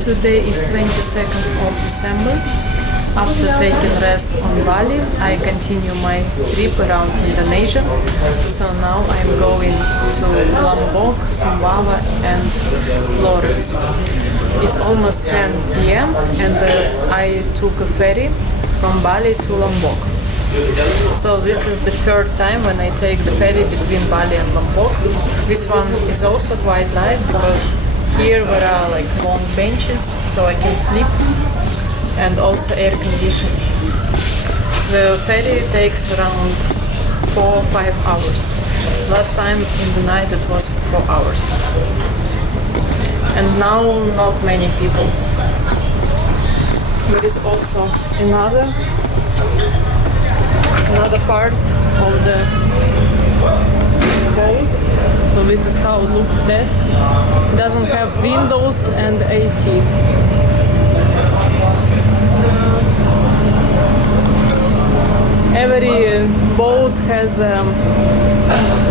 Today is 22nd of December. After taking rest on Bali, I continue my trip around Indonesia. So now I'm going to Lombok, Sumbawa and Flores. It's almost 10 p.m. and I took a ferry from Bali to Lombok. So this is the third time when I take the ferry between Bali and Lombok. This one is also quite nice because here there are like long benches so I can sleep and also air conditioning. The ferry takes around 4 or 5 hours. Last time in the night it was for 4 hours. And now not many people. There is also another part of the boat. So this is how it looks desk. It doesn't have windows and AC. Every boat has a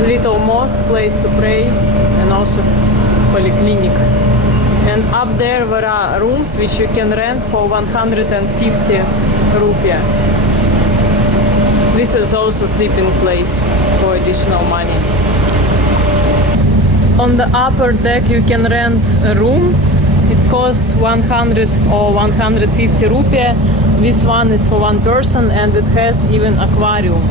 little mosque place to pray and also polyclinic. And up there are rooms which you can rent for 150 rupiah. This is also sleeping place for additional money. On the upper deck you can rent a room. It costs 100 or 150 rupiah. This one is for one person and it has even aquarium.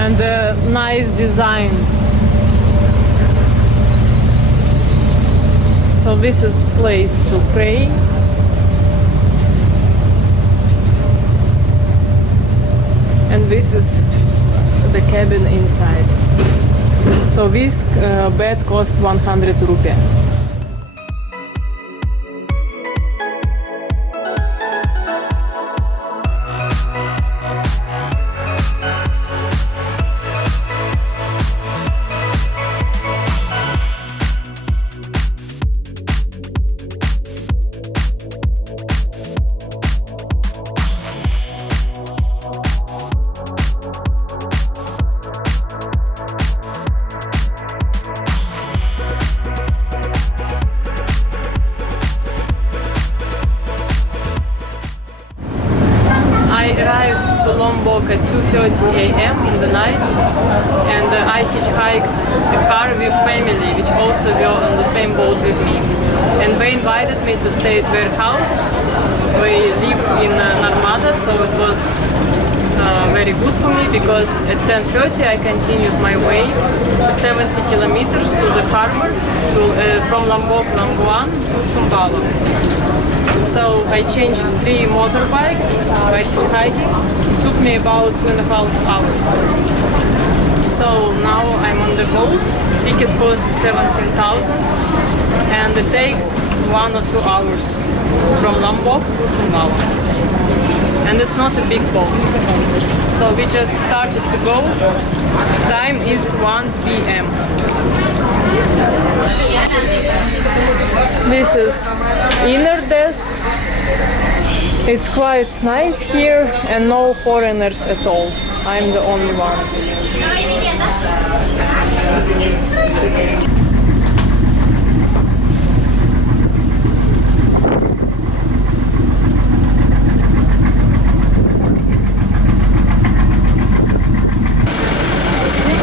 And a nice design. So this is place to pray. And this is the cabin inside. So this bed costs 100 rupiah. To Lombok at 2:30 a.m. in the night, and I hitchhiked a car with family which also were on the same boat with me, and they invited me to stay at their house. They live in Narmada, so it was very good for me because at 10:30 I continued my way 70 kilometers to the harbor from Lombok Lambuan to Sumbawa. So I changed 3 motorbikes by hitchhiking. It took me about 2.5 hours. So now I'm on the boat. Ticket cost 17,000 and it takes 1 or 2 hours from Lombok to Sumbawa. And it's not a big boat. So we just started to go. Time is 1 p.m. This is inner desk. It's quite nice here and no foreigners at all. I'm the only one.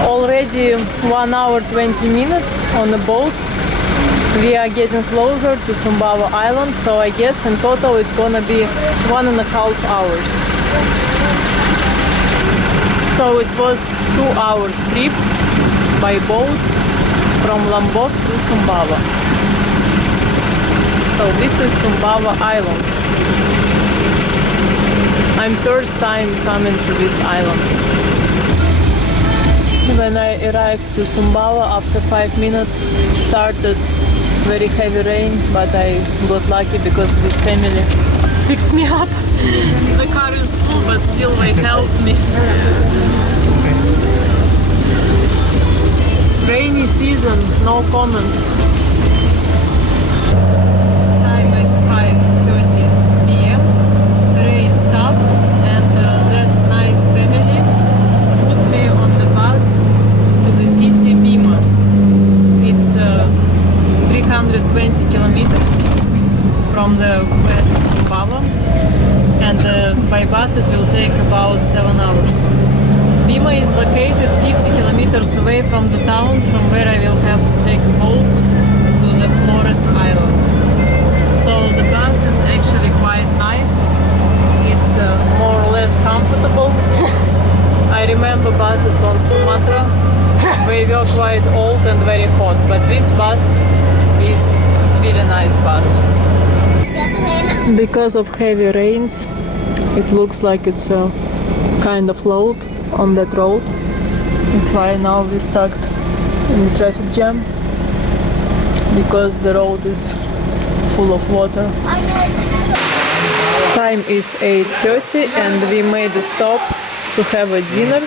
Already 1 hour 20 minutes on the boat. We are getting closer to Sumbawa Island, so I guess in total it's gonna be 1.5 hours. So it was 2 hours trip by boat from Lombok to Sumbawa. So this is Sumbawa Island. I'm first time coming to this island. When I arrived to Sumbawa, after 5 minutes started very heavy rain, but I got lucky because this family picked me up. The car is full, but still they helped me. Rainy season, no comments. Time is 5:30 p.m. Rain stopped and that nice family put me on the bus to the city Bima. It's 300 220 kilometers from the west Sumbawa, and by bus it will take about 7 hours. Bima is located 50 kilometers away from the town, from where I will have to take a boat to the FLORES Island. So the bus is actually quite nice. It's more or less comfortable. I remember buses on Sumatra. They were quite old and very hot, but this bus is really nice bus. Because of heavy rains, it looks like it's a kind of float on that road. That's why now we're stuck in the traffic jam, because the road is full of water. Time is 8:30 and we made a stop to have a dinner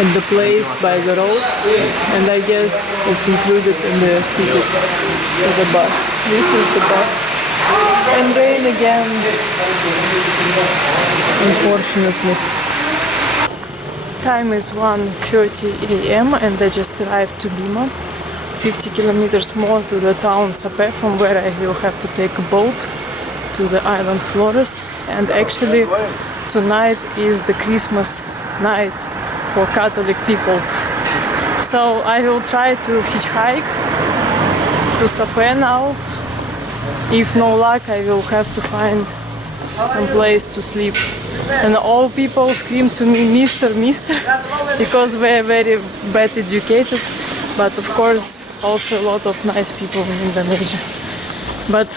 at the place by the road, and I guess it's included in the ticket for the bus. This is the bus. And rain again, unfortunately. Time is 1:30 a.m. and I just arrived to Bima. 50 kilometers more to the town Sape, from where I will have to take a boat to the island Flores. And actually tonight is the Christmas night for Catholic people. So I will try to hitchhike to Sape now. If no luck, I will have to find some place to sleep. And all people scream to me, Mister, Mister, because we're very bad educated. But of course, also a lot of nice people in Indonesia. But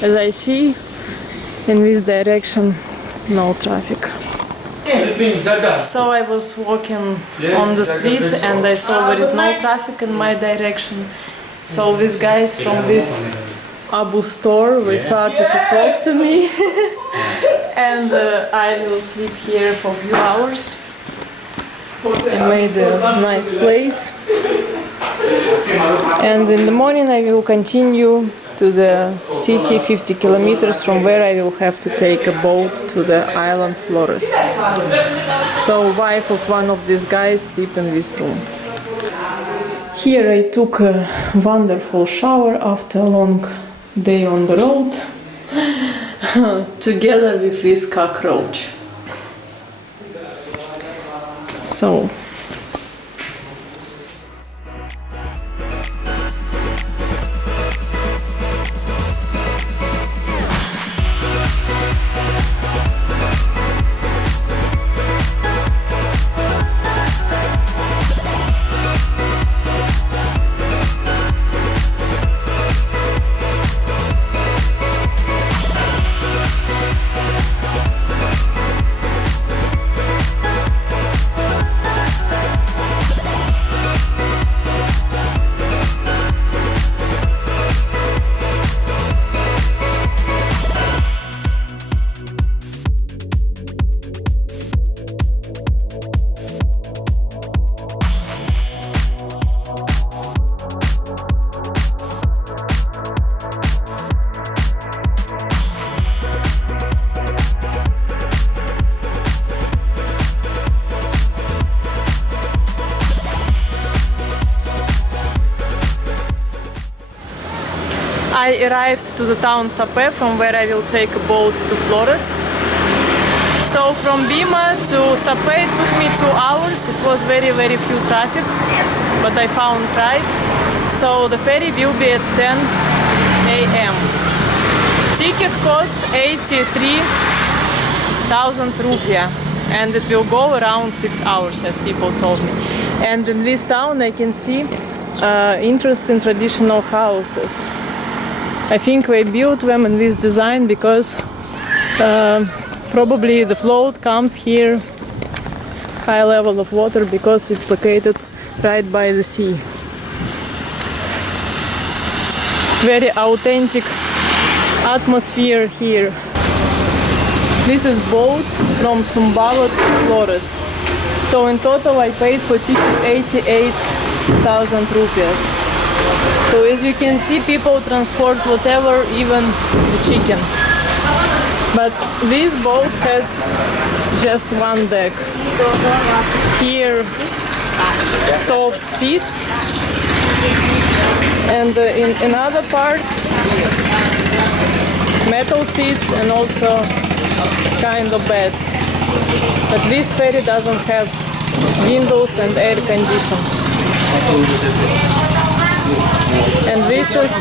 as I see, in this direction, no traffic. So I was walking on the street and I saw there is no traffic in my direction. So these guys from this Abu store, they started to talk to me. And I will sleep here for a few hours. I made a nice place. And in the morning I will continue to the city 50 kilometers, from where I will have to take a boat to the island Flores. So wife of one of these guys sleep in this room. Here I took a wonderful shower after a long day on the road, together with this cockroach. So I arrived to the town Sape, from where I will take a boat to Flores. So from Bima to Sape it took me 2 hours. It was very few traffic, but I found right. So the ferry will be at 10 a.m. Ticket cost 83,000 rupiah, and it will go around 6 hours, as people told me. And in this town I can see interesting traditional houses. I think they built them in this design because probably the float comes here, high level of water, because it's located right by the sea. Very authentic atmosphere here. This is boat from Sumbawa to Flores. So in total I paid for ticket 88,000 rupiahs. So as you can see, people transport whatever, even the chicken. But this boat has just one deck. Here soft seats And in another part, metal seats and also kind of beds. But this ferry doesn't have windows and air condition. And this is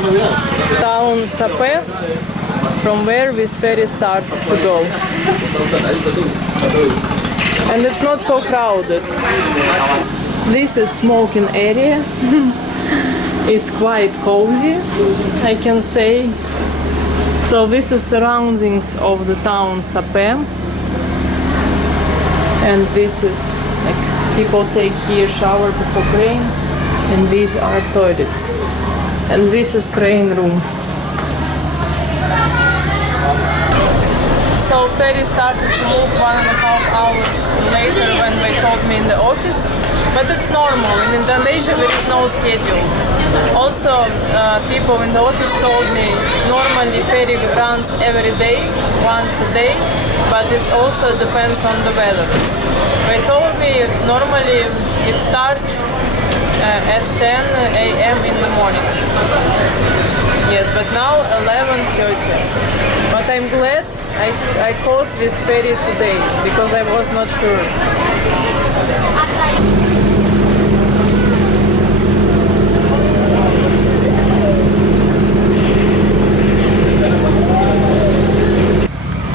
town Sape, from where this ferry starts to go. And it's not so crowded. This is smoking area. It's quite cozy, I can say. So this is surroundings of the town Sape. And this is like people take here shower before praying. And these are toilets. And this is praying room. So ferry started to move 1.5 hours later when they told me in the office, but it's normal. In Indonesia there is no schedule. Also, people in the office told me normally ferry runs every day, once a day, but it also depends on the weather. They told me normally it starts at 10 a.m. in the morning. Yes, but now 11:30. But I'm glad I called this ferry today because I was not sure.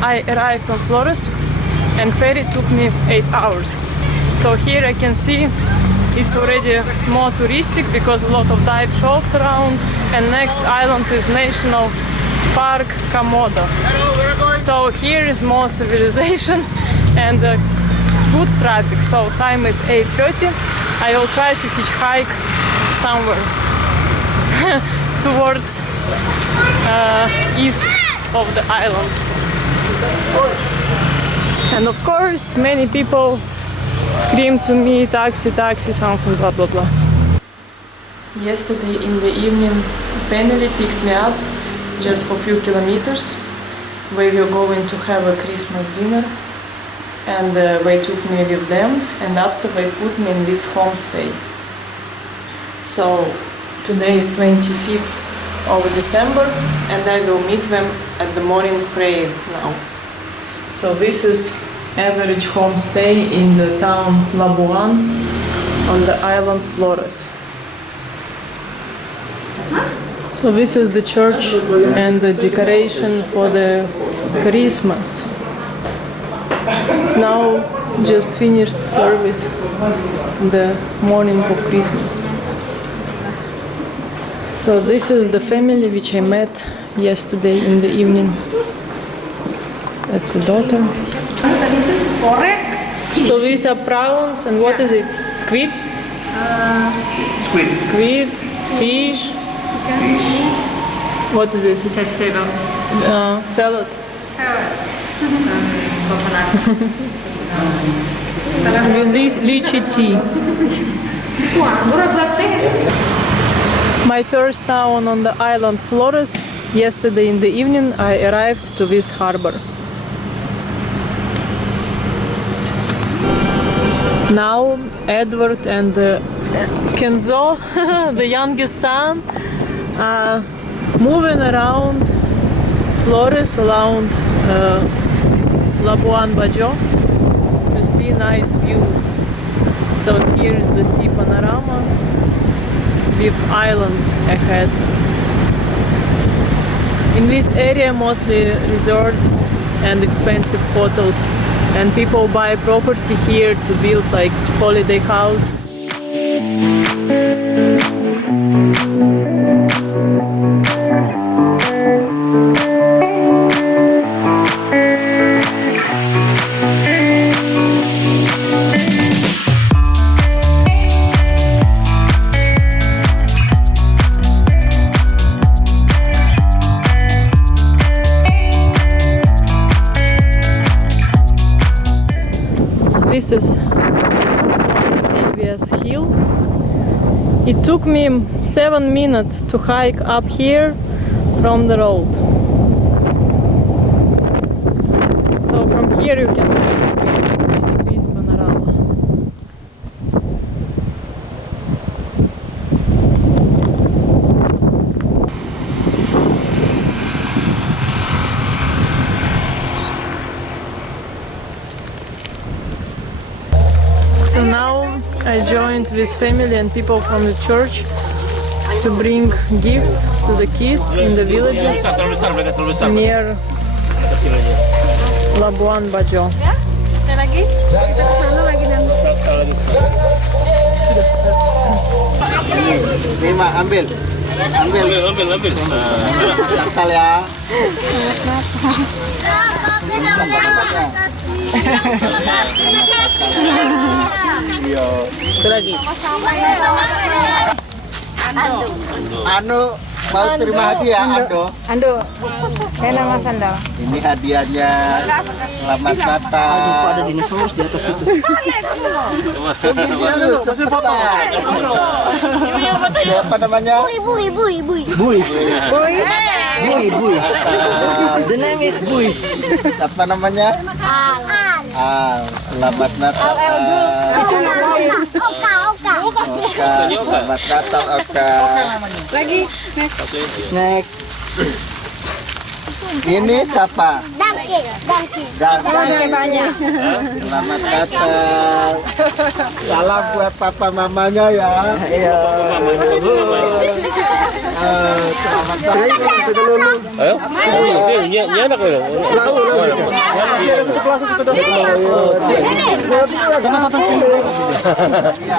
I arrived on Flores and ferry took me 8 hours. So here I can see it's already more touristic because a lot of dive shops around, and next island is National Park Komodo. So here is more civilization and good traffic. So time is 8:30. I will try to hitchhike somewhere towards east of the island. And of course many people scream to me, taxi, taxi, something, blah blah blah. Yesterday in the evening, family picked me up just for a few kilometers. We were going to have a Christmas dinner, and they took me with them, and after they put me in this homestay. So today is 25th of December, and I will meet them at the morning prayer now. So this is average homestay in the town Labuan on the island Flores. So this is the church and the decoration for the Christmas. Now just finished service the morning of Christmas. So this is the family which I met yesterday in the evening. That's a daughter. So these are prawns and what is it? Squid? Squid, fish. What is it? Vegetable. Salad. With lychee tea. My first town on the island Flores. Yesterday in the evening I arrived to this harbor. Now Edward and Kenzo, the youngest son, are moving around Flores, around Labuan Bajo to see nice views. So here is the sea panorama with islands ahead. In this area mostly resorts and expensive hotels, and people buy property here to build like holiday house. This is Sylvia's hill. It took me 7 minutes to hike up here from the road. So from here you can have a 360 degrees panorama. I joined with family and people from the church to bring gifts to the kids in the villages near Labuan Bajo. Lagi? Kita ke sana lagi dan. Terima, ambil. Takal ya. Itu lagi. Anu mau terima hadiah Ando. Saya nama Sandal. Ini hadiahnya. Selamat Natal. Ada dinosaurus di atas itu. Siapa namanya? Bui. The name is Bui. Apa namanya? Al. Selamat Natal. Oka. Selamat Natal Oka. Lagi. Next. Ini siapa? Dangki banyak. Selamat Natal. Salam buat papa mamanya ya. Iya. Selamat Natal. Ayo. Ini anak lo.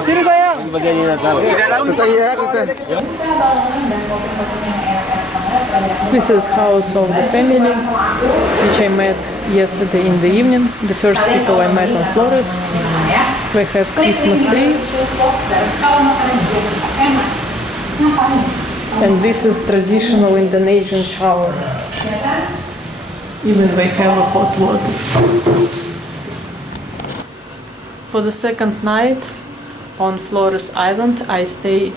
Sini sayang. Bagian Natal. This is house of the family, which I met yesterday in the evening. The first people I met on Flores. We have Christmas tree. And this is traditional Indonesian shower. Even we have a hot water. For the second night on Flores Island, I stay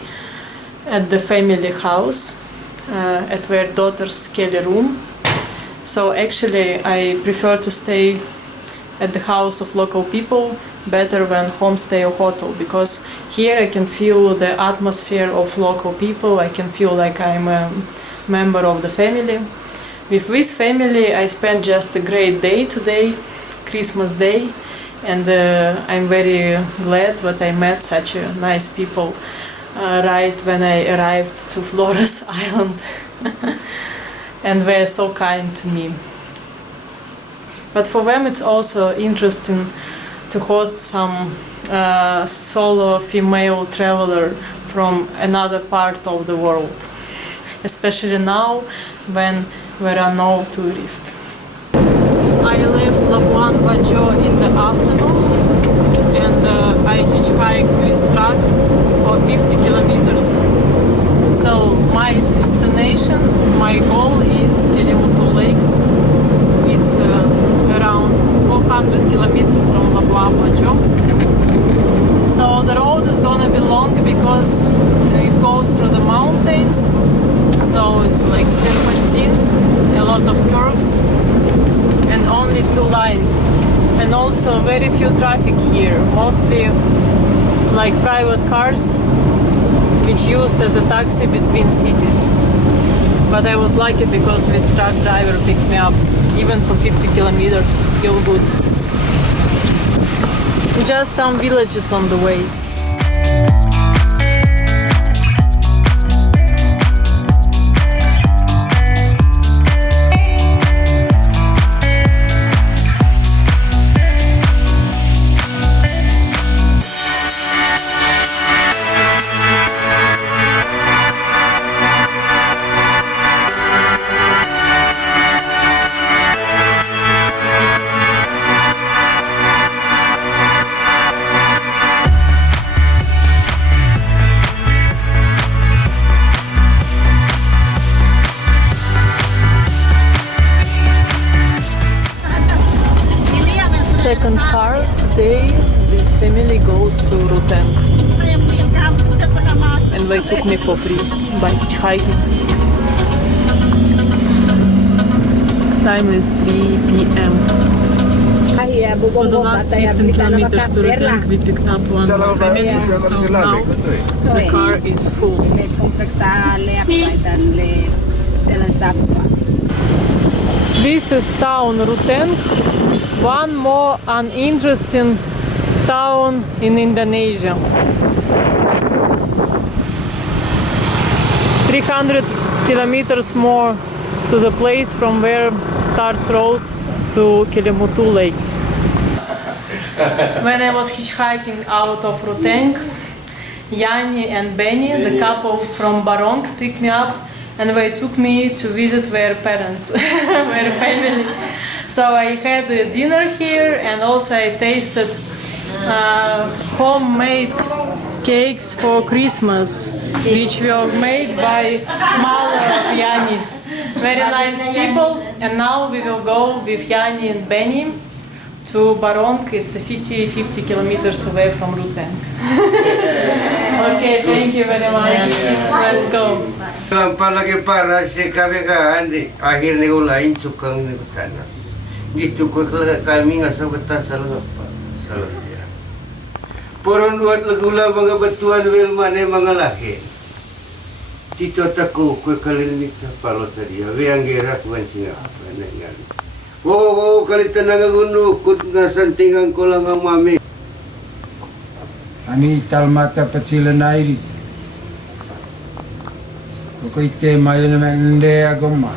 at the family house. At their daughter's Kelly room. So actually I prefer to stay at the house of local people better than homestay or hotel, because here I can feel the atmosphere of local people. I can feel like I'm a member of the family. With this family I spent just a great day today, Christmas Day, and I'm very glad that I met such a nice people right when I arrived to Flores Island. And they're so kind to me. But for them it's also interesting to host some solo female traveler from another part of the world, especially now when there are no tourists. I left Labuan Bajo in the afternoon and I hitchhiked with truck for 50 kilometers. So my destination, my goal is Kelimutu Lakes. It's around 400 kilometers from Labuan Bajo. So the road is gonna be long because it goes through the mountains. So it's like serpentine, a lot of curves, and only 2 lines. And also very few traffic here, mostly like private cars, which used as a taxi between cities. But I was lucky because this truck driver picked me up, even for 50 kilometers, still good. Just some villages on the way. Second car today, this family goes to Ruteng, and they took me for free by hitchhiking. Time is 3 p.m. For the last 15 kilometers to Ruteng, we picked up one more family, so now the car is full. This is town Ruteng. One more uninteresting town in Indonesia. 300 kilometers more to the place from where starts road to Kelimutu lakes. When I was hitchhiking out of Ruteng, Yani and Benny, the couple from Barong, picked me up and they took me to visit their parents, their family. So I had a dinner here and also I tasted homemade cakes for Christmas, which were made by mother of Yani. Very nice people, and now we will go with Yani and Benny to Barong. It's a city 50 kilometers away from Ruteng. Okay, thank you very much. Let's go. Palagi para si kavegaan di akhir ni ulain cukang ni kana. Gitu ko kami nga sa batas salah ya. Poron duat lagula mga batuan wel mane mga laki. Tito taku ko kalimit palo tadi. Wiang gera kuan singa nangan. Wo kalita nagaguno kut nga santingan ko lang ang mami. Ani talmata pacilan airit. Ko ite mayo na mende agoma.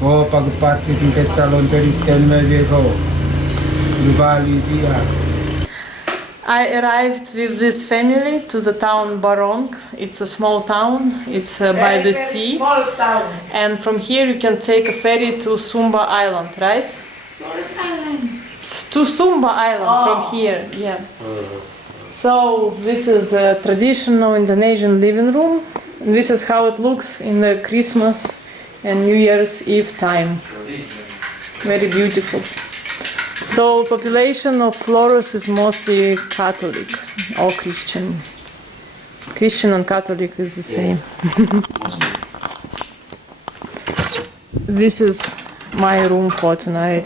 Ko pagpati tingkat talon tadi tenme ko. Di Bali dia. I arrived with this family to the town Barong. It's a small town. It's by the sea. Small town. And from here you can take a ferry to Sumbawa Island, right? To Sumbawa Island from here, yeah. So this is a traditional Indonesian living room. This is how it looks in the Christmas and New Year's Eve time. Very beautiful. So population of Flores is mostly Catholic or Christian. Christian and Catholic is the same. This is my room for tonight.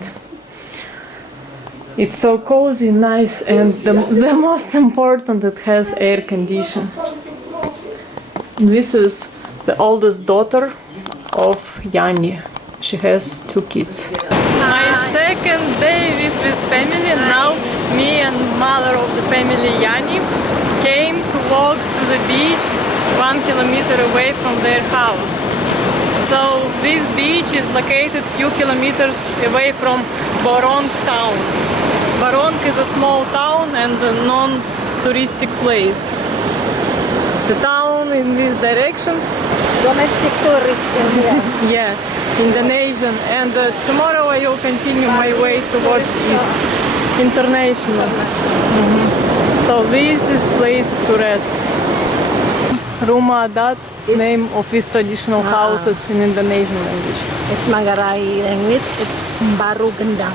It's so cozy, nice, and the most important, it has air condition. This is the oldest daughter of Yani. She has 2 kids. My second day with this family, and now me and mother of the family Yani came to walk to the beach 1 kilometer away from their house. So this beach is located few kilometers away from Barong town. Barong is a small town and a non-touristic place. The town in this direction, Domestic tourist in here. yeah, Indonesian, and tomorrow I will continue my way towards east, international. So this is place to rest. Rumah adat, name of these traditional houses in Indonesian language. It's Manggarai language. It's Baru Gendang.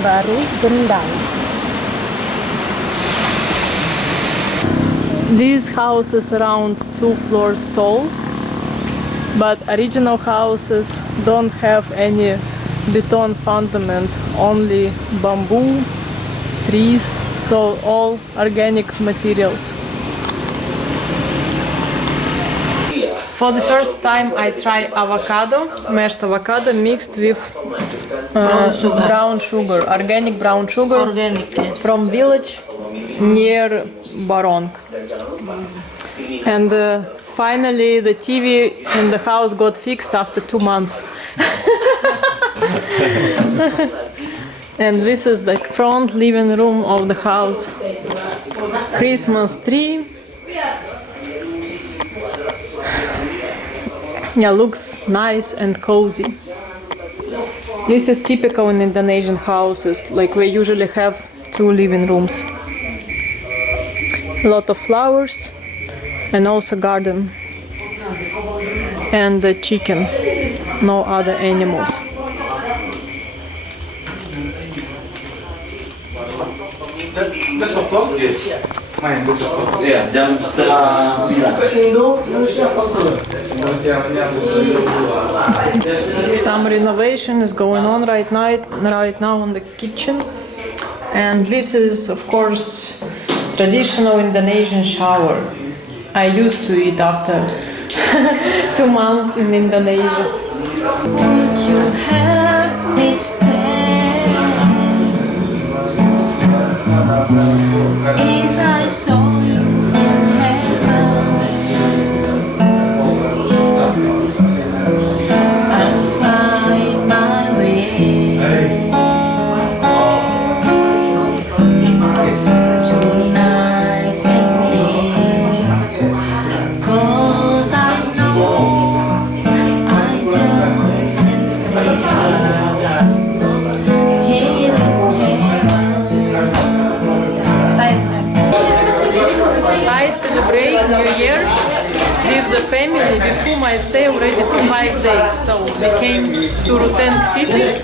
Baru Gendang. These houses around 2 floors tall, but original houses don't have any beton fundament, only bamboo, trees, so all organic materials. For the first time I try avocado, mashed avocado mixed with brown sugar, organic brown sugar, Organic, yes. from village near Barong. And finally the TV in the house got fixed after 2 months. And this is the front living room of the house. Christmas tree. Yeah, looks nice and cozy. This is typical in Indonesian houses, like we usually have 2 living rooms. A lot of flowers and also garden. And the chicken, no other animals. Iya, jam setengah 9. Some renovation is going on right now in the kitchen. And this is, of course, traditional Indonesian shower. I used to it after 2 months in Indonesia. Would you help me stand? If I saw you in heaven, I'll find my way tonight and day, 'cause I know I just can't stay here in heaven. I celebrate New Year with the family with whom I stay already for 5 days. So we came to Ruteng city,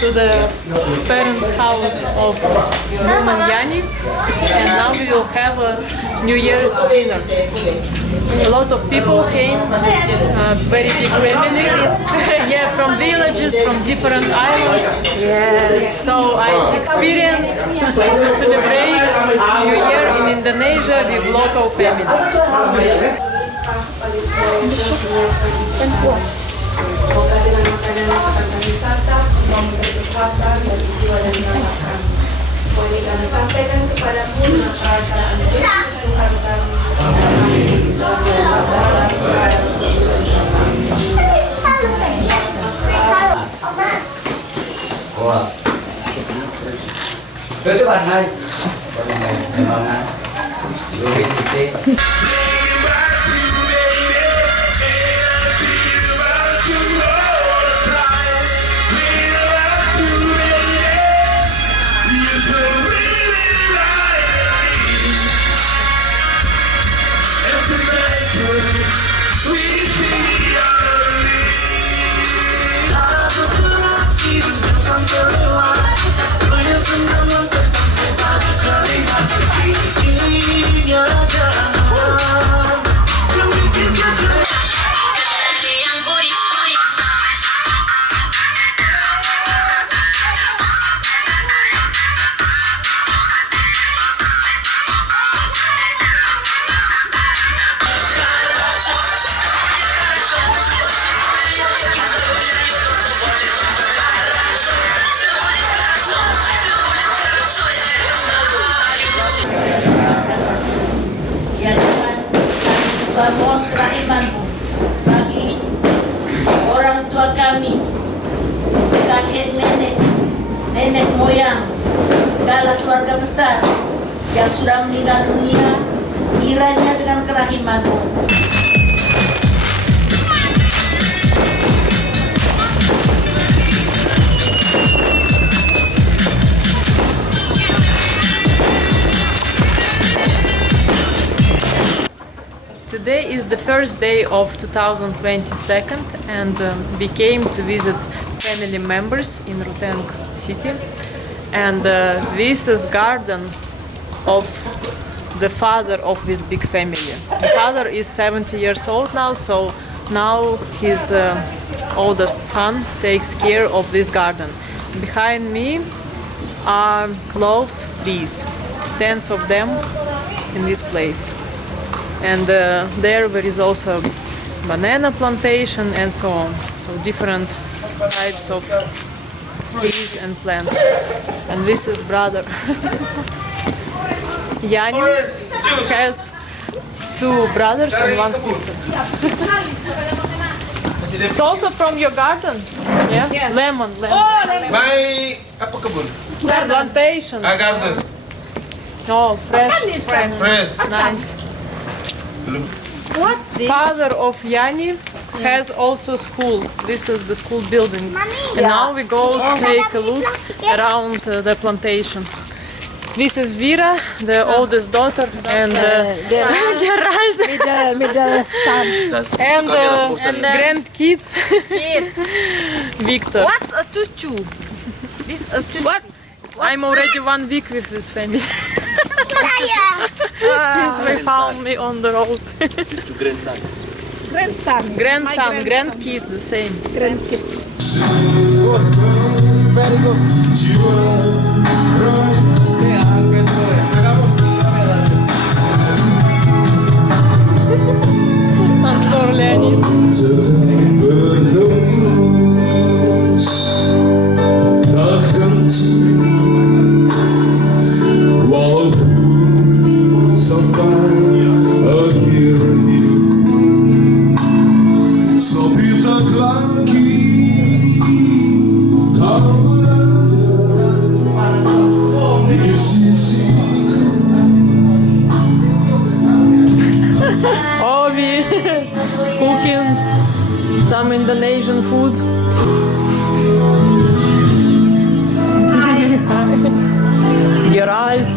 to the parents' house of woman Yani, and now we will have a New Year's dinner. A lot of people came, very big family, yeah, from villages, from different islands. Yes. So I experienced to celebrate New Year in Indonesia with local family. Các bạn ơi, Mohon kerahimanmu bagi orang tua kami, kakek nenek, nenek moyang, segala keluarga besar yang sudah meninggal dunia, kiranya dengan kerahimanmu. Today is the first day of 2022 and we came to visit family members in Ruteng city, and this is garden of the father of this big family. The father is 70 years old now, so now his oldest son takes care of this garden. Behind me are clove trees, tens of them in this place. And there is also banana plantation and so on. So different types of trees and plants. And this is brother Yani has 2 brothers and 1 sister. It's also from your garden? Yeah? Yes. Lemon. Oh, lemon. May apa kebun? Plantation. Garden. Oh, fresh. Fresh. Nice. What? Father of Yani has also school. This is the school building. And now we go to take a look around the plantation. This is Vera, the oldest daughter, and Middle son. and grandkid Victor. What's a tutu? This is tutu. What? I'm already 1 week with this family. Since they found me on the road. Grandson, grandkid, the same. Grandkid. Very good. Antler Leonid. While It's cooking some Indonesian food. Geralt.